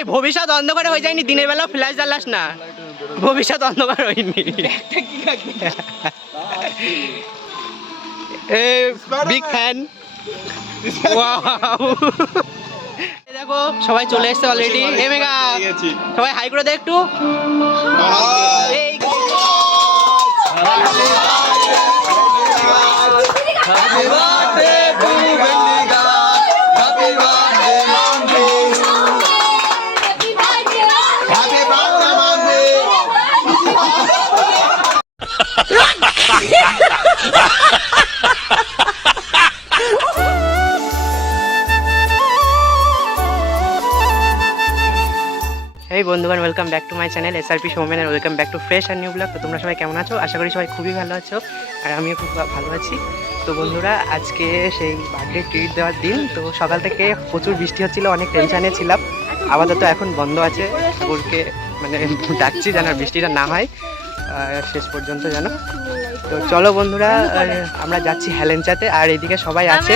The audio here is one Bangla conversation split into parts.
ভাই, ভবিষ্যৎ অন্ধকার হয়ে যায়নি, দিনের বেলা ফ্ল্যাশ জ্বালাস না। ভবিষ্যৎ অন্ধকার হয়নি। বিগ ফ্যান দেখো, সবাই চলে এসছে অলরেডি সবাই হাই করে দে একটু। এই বন্ধুগণ welcome back to my channel S R P Soumen welcome back to fresh R new blog তো তোমরা সবাই কেমন আছো? আশা করি সবাই খুবই ভালো আছো আর আমিও খুব ভালো আছি। তো বন্ধুরা আজকে সেই বার্থডে ট্রিট দেওয়ার দিন তো সকাল থেকে প্রচুর বৃষ্টি হচ্ছিল অনেক টেনশানে ছিলাম। আপাতত এখন বন্ধ আছে ঠাকুরকে মানে ডাকছি যেন বৃষ্টিটা না হয় শেষ পর্যন্ত যেন। তো চলো বন্ধুরা আমরা যাচ্ছি হেলেঞ্চাতে আর এদিকে সবাই আছে।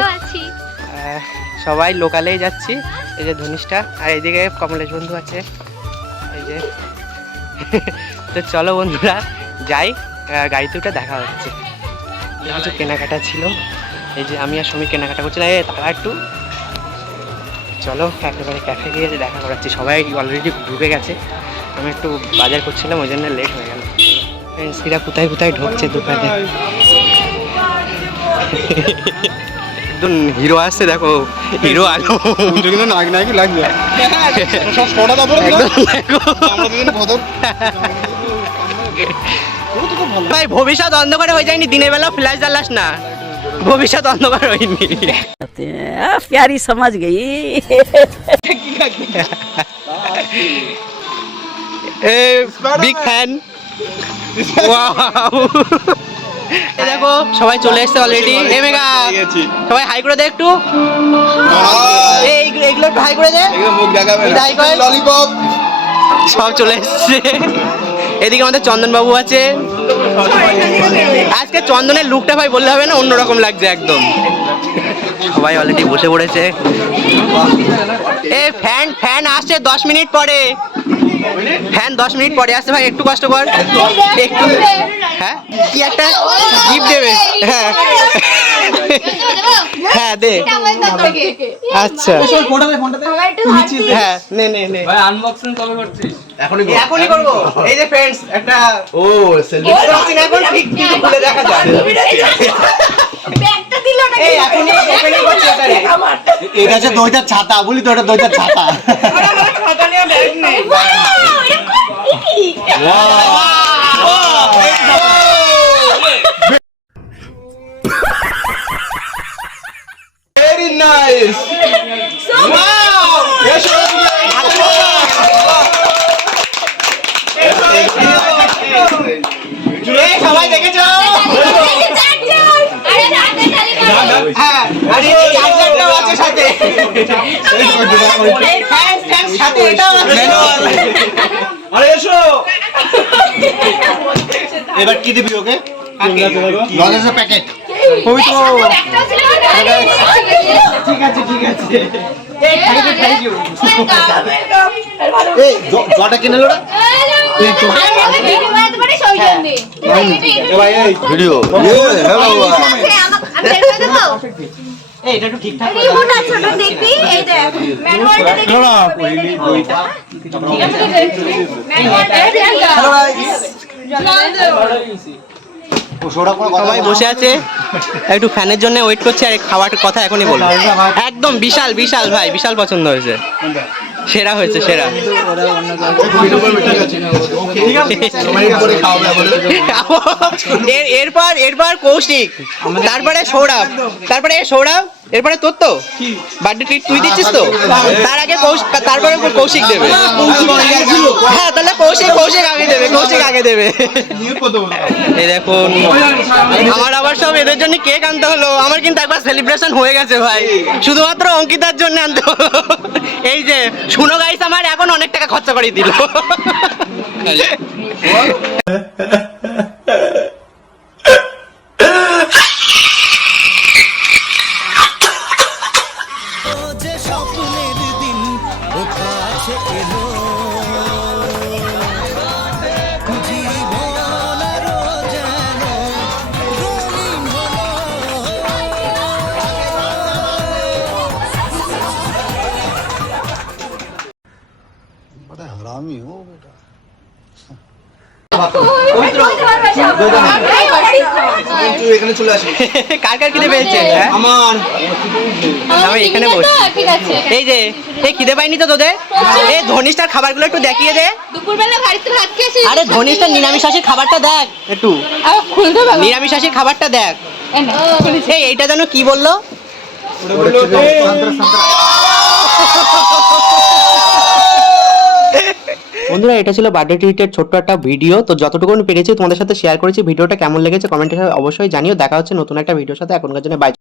সবাই লোকালেই যাচ্ছি এই যে ধনিষ্ঠা আর এদিকে কমলেশ বন্ধু আছে। যে। তো চলো বন্ধুরা যাই গাড়িতে উঠে দেখা হচ্ছে। কিছু কেনাকাটা ছিল। এই যে আমি আর সমী কেনাকাটা করছিলাম। এই তারা একটু। চলো একেবারে ক্যাফে গিয়ে দেখা করাচ্ছি। সবাই অলরেডি ঢুকে গেছে। আমি একটু বাজার করছিলাম ওই জন্য লেট হয়ে গেল। ফ্রেন্ডসরা কোথায় কোথায় ঢুকছে দোকানে? একজন হিরো আসছে দেখো হিরো আলো। কিন্তু নাকি লাগবে। সব ফটো দাও ভাই ভবিষ্যৎ অন্ধকার হয়ে যায়নি দিনের বেলা ফ্ল্যাশ জ্বালাস না। ভবিষ্যৎ অন্ধকার হয়নি। প্যারি সমাজ গেই। বিগ ফ্যান ওয়াও দেখো সবাই চলে এসছে অলরেডি এ মেগা সবাই হাই করে দে একটু। এই এইগুলো একটু হাই করে দে। মুখ দেখাবে না। Try ললিপপ সব চলে এসছে। এদিকে আমাদের চন্দন বাবু আছে। আজকে চন্দনের লুকটা ভাই বললে হবে না অন্যরকম লাগছে একদম। সবাই অলরেডি বসে পড়েছে। এ ফ্যান ফ্যান আসছে দশ মিনিট পরে। ফ্যান দশ মিনিট পরে আসতে ভাই একটু কষ্ট কর। একটু হ্যাঁ? কি একটা গিফট দেবে? হ্যাঁ। হ্যাঁ দে। আচ্ছা। হ্যাঁ নে নে নে। এখনই এখনই করব। এই যে ফ্রেন্ডস একটা ও এখন ঠিক খুলে দেখা যায়। এই এখনই। এটা ছাতা বলি তো এটা দইটার ছাতা। ভেরি নাইস এই সবাই দেখেছ? হ্যাঁ আর চার্জারটাও আছে সাথে। ফ্যান সাথে এটাও আছে। আরে এসো। এবার কি দিবি ওকে? লজেসের প্যাকেট ঠিক আছে ঠিক আছে। এই জ- জটা কিনে লোড়া ভাই ভিডিও। হ্যালো সবাই বসে আছে। একটু ফ্যানের জন্য ওয়েট করছে আর খাওয়ার কথা এখনই বলব। একদম বিশাল বিশাল ভাই, বিশাল পছন্দ হয়েছে। সেরা হয়েছে, সেরা। এরপর এরপর কৌশিক, তারপরে সৌরভ তারপরে সৌরভ, এরপরে তোর তো। বার্থডে ট্রিট তুই দিচ্ছিস তো? তার আগে তারপরে কৌশিক দেবে। হ্যাঁ তাহলে কৌশিক কৌশিক আগে দেবে, কৌশিক আগে দেবে। দেখুন আমার আবার সব এদের জন্য কেক আনতে হলো। আমার কিন্তু একবার সেলিব্রেশন হয়ে গেছে ভাই। শুধুমাত্র অঙ্কিতার জন্য আনতে হলো। এই যে শুনো গাইস আমার এখন অনেক টাকা খরচা করে দিল। যে স্বপ্নের দিন এখানে চলে কার কার খিদে পেয়েছে? হ্যাঁ? আমার আমি এখানে বসছি। এই যে এই খিদে পাইনি তো তোদের? এই ধনিষ্ঠার খাবারগুলো একটু দেখিয়ে দে। দুপুরবেলা বাড়িতে ভাত খেয়েছি আরে ধনিষ্ঠার নিরামিষাশীর খাবারটা দেখ। একটু। খুলতে খাবারটা দেখ। এই এইটা যেন কি বলল? বন্ধুরা, এটা ছিল বার্থডে ট্রিটের ছোট্ট একটা ভিডিও তো যতটুকু পেরেছি, তোমাদের সাথে শেয়ার করেছি। ভিডিওটা কেমন লেগেছে কমেন্টে অবশ্যই জানিও। দেখা হচ্ছে নতুন একটা ভিডিওর সাথে। এখনকার জন্য বাই